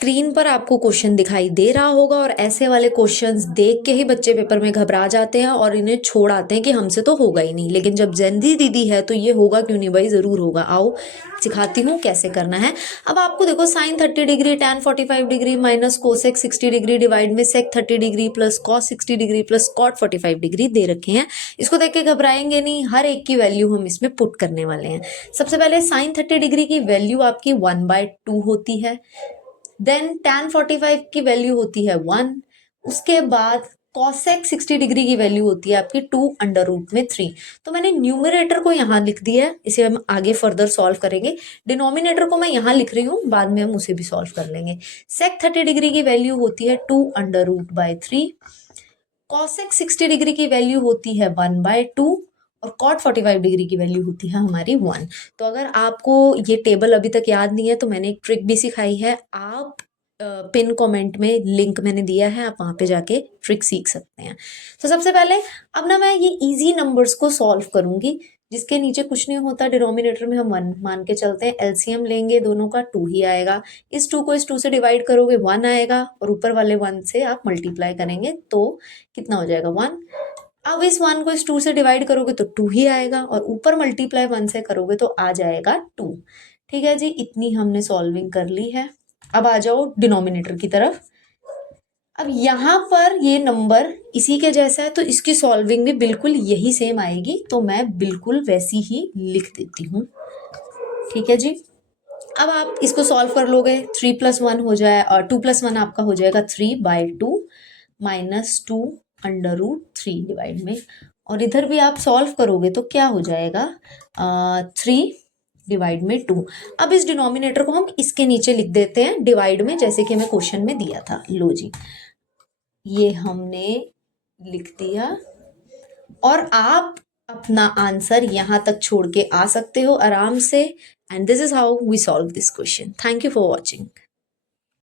Screen पर आपको question दिखाई दे रहा होगा और ऐसे वाले क्वेश्चंस देख के ही बच्चे पेपर में घबरा जाते हैं और इन्हें छोड़ आते हैं कि हमसे तो होगा ही नहीं। लेकिन जब जैनदी दीदी है तो ये होगा क्यों नहीं भाई, ज़रूर होगा। आओ सिखाती हूँ कैसे करना है। अब आपको देखो sine 30 degree, tan 45 degree minus cosec 60 degree divide में sec 30 degree plus cos 60 degree plus cot 45 degree दे रखे हैं। इसको देख के घबराएंगे नहीं, हर एक की वैल्यू हम इसमें पुट करने वाले हैं। सबसे पहले साइन 30 डिग्री की वैल्यू आपकी 1/2 होती है। देन tan 45 की वैल्यू होती है 1। उसके बाद cosec 60 डिग्री की वैल्यू होती है आपकी 2√3। तो मैंने न्यूमरेटर को यहाँ लिख दिया है, इसे हम आगे फर्दर सॉल्व करेंगे। डिनोमिनेटर को मैं यहाँ लिख रही हूँ, बाद में हम उसे भी सॉल्व कर लेंगे। sec 30 डिग्री की वैल्यू होती है 2√3। cosec 60 डिग्री की वैल्यू होती है 1/2 और cot 45 डिग्री की वैल्यू होती है हमारी 1। तो अगर आपको ये टेबल अभी तक याद नहीं है तो मैंने एक ट्रिक भी सिखाई है, आप पिन कमेंट में लिंक मैंने दिया है, आप वहाँ पे जाके ट्रिक सीख सकते हैं। तो सबसे पहले अब ना मैं ये इजी नंबर्स को सॉल्व करूंगी, जिसके नीचे कुछ नहीं होता। डिनोमिनेटर में हम 1 मान के चलते हैं, एलसीएम लेंगे दोनों का 2 ही आएगा। इस 2 को इस 2 से डिवाइड करोगे 1 आएगा और ऊपर वाले 1 से आप मल्टीप्लाई करेंगे तो कितना हो जाएगा 1। अब इस 1 को इस 2 से डिवाइड करोगे तो 2 ही आएगा और ऊपर मल्टीप्लाई 1 से करोगे तो आ जाएगा 2। ठीक है जी, इतनी हमने सॉल्विंग कर ली है। अब आ जाओ डिनोमिनेटर की तरफ। अब यहाँ पर ये नंबर इसी के जैसा है तो इसकी सॉल्विंग भी बिल्कुल यही सेम आएगी, तो मैं बिल्कुल वैसी ही लिख देती हूँ। ठीक है जी, अब आप इसको सॉल्व कर लोगे, 3 + 1 हो जाए और 2 + 1 आपका हो जाएगा 3/2 माइनस 2√3 डिवाइड में, और इधर भी आप सॉल्व करोगे तो क्या हो जाएगा 3 डिवाइड में 2। अब इस डिनोमिनेटर को हम इसके नीचे लिख देते हैं डिवाइड में, जैसे कि हमें क्वेश्चन में दिया था। लो जी, ये हमने लिख दिया और आप अपना आंसर यहाँ तक छोड़ के आ सकते हो आराम से। And this is how we solve this question. Thank you for watching.